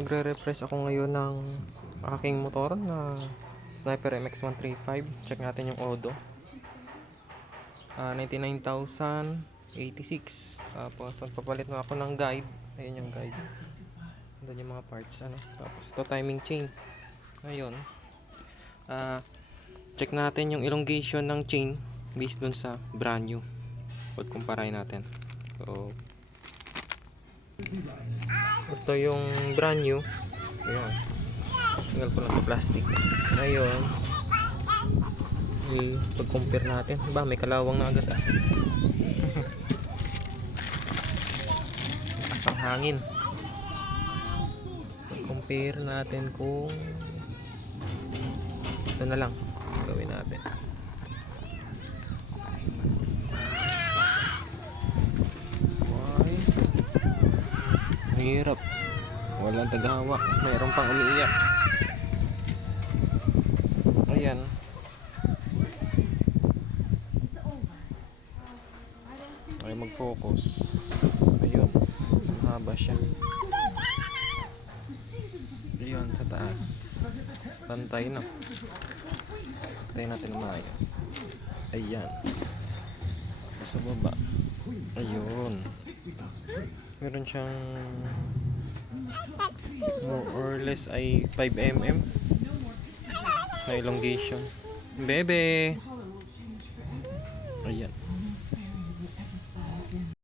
Magre-refresh ako ngayon ng aking motor na Sniper MX135. Check natin yung Odo. 99,086. Tapos magpapalit na ako ng guide. Ayun yung guide. Doon yung mga parts. Tapos ito timing chain. Ngayon, check natin yung elongation ng chain based dun sa brand new. Pagkumparahin natin. So, ito yung brand new. Ayan. Tinggal ko lang sa plastic. Ngayon, pag-compare natin. Ba, may kalawang na agad ah. Asang hangin. Pag-compare natin kung ito na lang gawin natin. Hirap, walang tagahawak, mayroon pang umiiyak. Ayan, ay mag-focus. Ayun, mahaba siya. Ayun, sa taas pantay na. Pantay natin maayos. Ayan, sa baba. Ayun, meron siyang more or less ay 5 mm na elongation. Bebe, ayan.